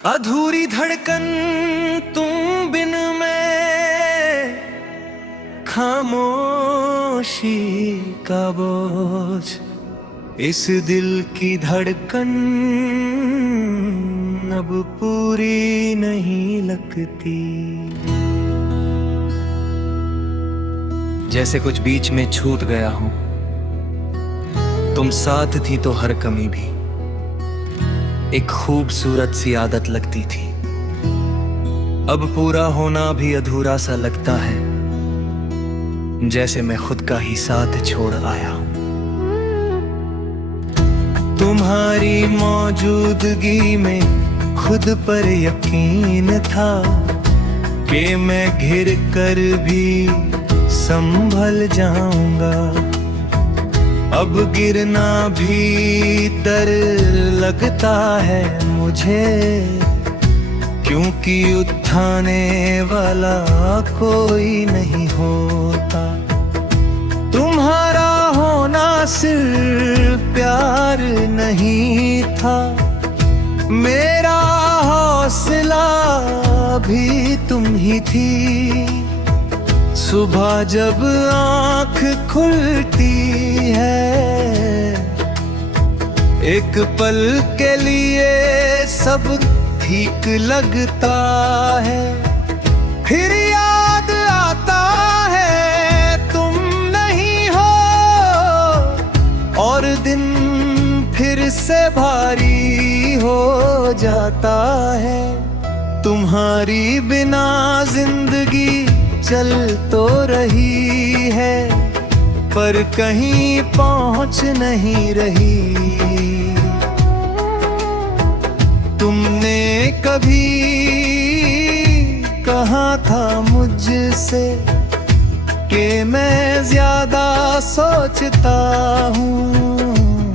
अधूरी धड़कन तुम बिन मैं, खामोशी का बोझ इस दिल की धड़कन अब पूरी नहीं लगती। जैसे कुछ बीच में छूट गया हूं, तुम साथ थी तो हर कमी भी एक खूबसूरत सी आदत लगती थी। अब पूरा होना भी अधूरा सा लगता है, जैसे मैं खुद का ही साथ छोड़ आया हूं। तुम्हारी मौजूदगी में खुद पर यकीन था कि मैं घिर कर भी संभल जाऊंगा। अब गिरना भी डर लगता है मुझे, क्योंकि उठाने वाला कोई नहीं होता। तुम्हारा होना सिर्फ प्यार नहीं था, मेरा हौसला भी तुम ही थी। सुबह जब आँख खुलती है, एक पल के लिए सब ठीक लगता है। फिर याद आता है तुम नहीं हो, और दिन फिर से भारी हो जाता है। तुम्हारी बिना जिंदगी चल तो रही है, पर कहीं पहुंच नहीं रही। तुमने कभी कहा था मुझसे कि मैं ज्यादा सोचता हूँ,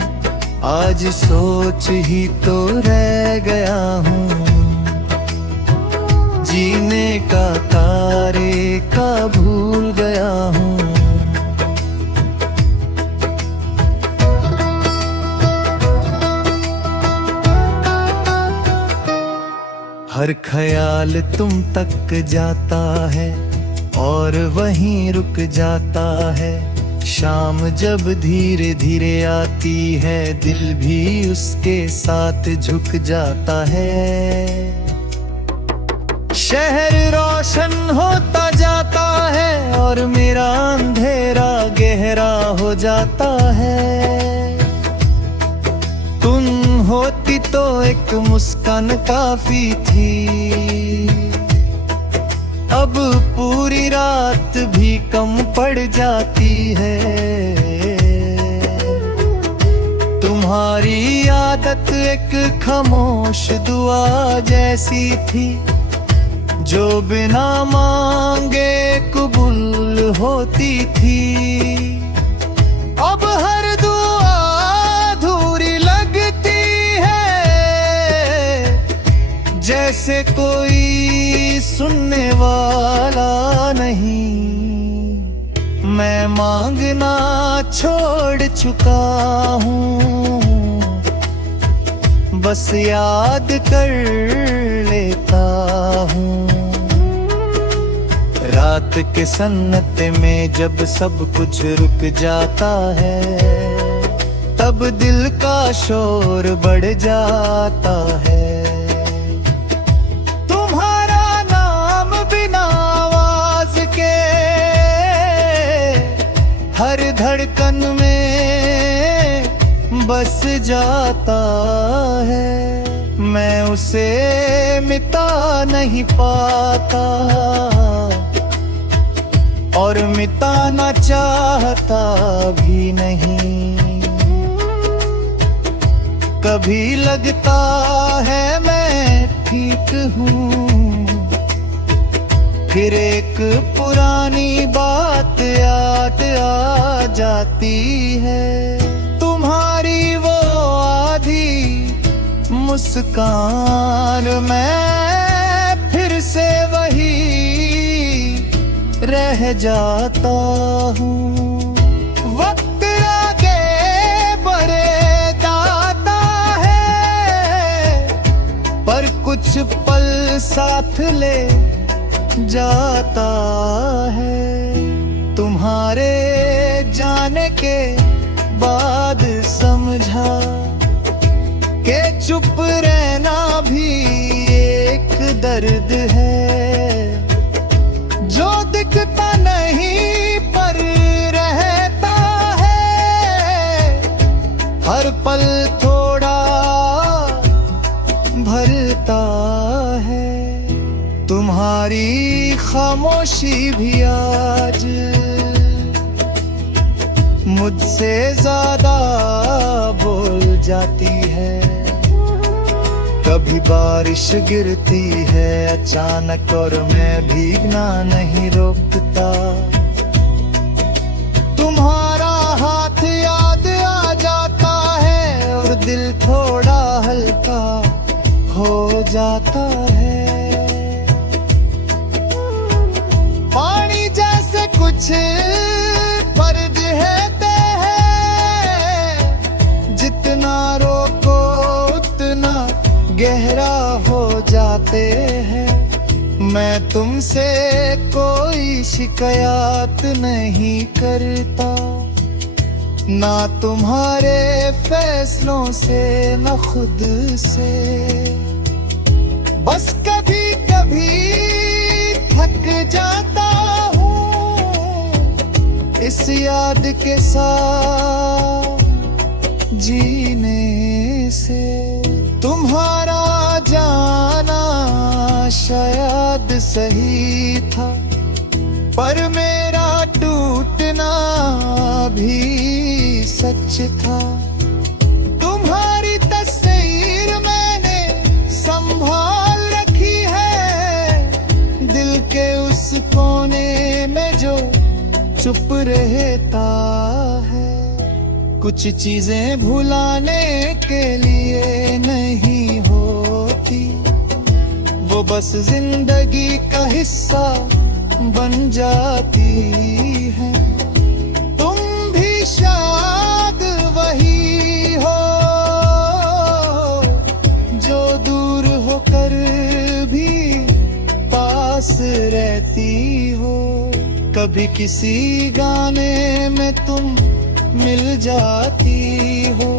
आज सोच ही तो रह गया हूँ। जीने का तारे का भूल गया हूँ। हर ख्याल तुम तक जाता है और वहीं रुक जाता है। शाम जब धीरे धीरे आती है, दिल भी उसके साथ झुक जाता है। शहर रोशन होता जाता है और मेरा अंधेरा गहरा हो जाता है। तुम होती तो एक मुस्कान काफी थी, अब पूरी रात भी कम पड़ जाती है। तुम्हारी आदत एक खामोश दुआ जैसी थी, जो बिना मांगे कबूल होती थी। अब हर दुआ अधूरी लगती है, जैसे कोई सुनने वाला नहीं। मैं मांगना छोड़ चुका हूँ, बस याद कर लेता हूँ। रात के सन्नाटे में जब सब कुछ रुक जाता है, तब दिल का शोर बढ़ जाता है। तुम्हारा नाम बिना आवाज के हर धड़कन में बस जाता है। मैं उसे मिटा नहीं पाता और मिटाना चाहता भी नहीं। कभी लगता है मैं ठीक हूँ, फिर एक पुरानी बात याद आ जाती है। तुम्हारी वो आधी मुस्कान, मैं फिर से वही रह जाता हूँ। वक्त आगे बढ़े जाता है, पर कुछ कुछ पल साथ ले जाता है। तुम्हारे जाने के बाद समझा कि चुप रहना भी एक दर्द है, जो दिखता नहीं पर रहता है, हर पल थोड़ा भरता है। तुम्हारी खामोशी भी आज मुझसे ज्यादा बोल जाती है। कभी बारिश गिरती है अचानक और मैं भीगना नहीं रोकता। तुम्हारा हाथ याद आ जाता है और दिल थोड़ा हल्का हो जाता है। पानी जैसे कुछ फर्ज है जितना रोको उतना गहरा हो जाते हैं। मैं तुमसे कोई शिकायत नहीं करता, ना तुम्हारे फैसलों से न खुद से। बस कभी कभी थक जाता हूँ इस याद के साथ जीने से। तुम्हारा जाना शायद सही था, पर मेरा टूटना भी सच था। तुम्हारी तस्वीर मैंने संभाल रखी है दिल के उस कोने में जो चुप रहता है। कुछ चीजें भुलाने के लिए नहीं होती, वो बस जिंदगी का हिस्सा बन जाती है। तुम भी शायद वही हो जो दूर होकर भी पास रहती हो। कभी किसी गाने में तुम मिल जाती हो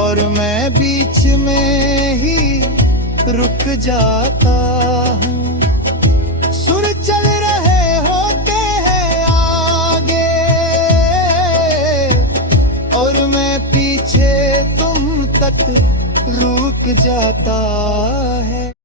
और मैं बीच में ही रुक जाता हूँ। सुर चल रहे होते हैं आगे और मैं पीछे तुम तक रुक जाता है।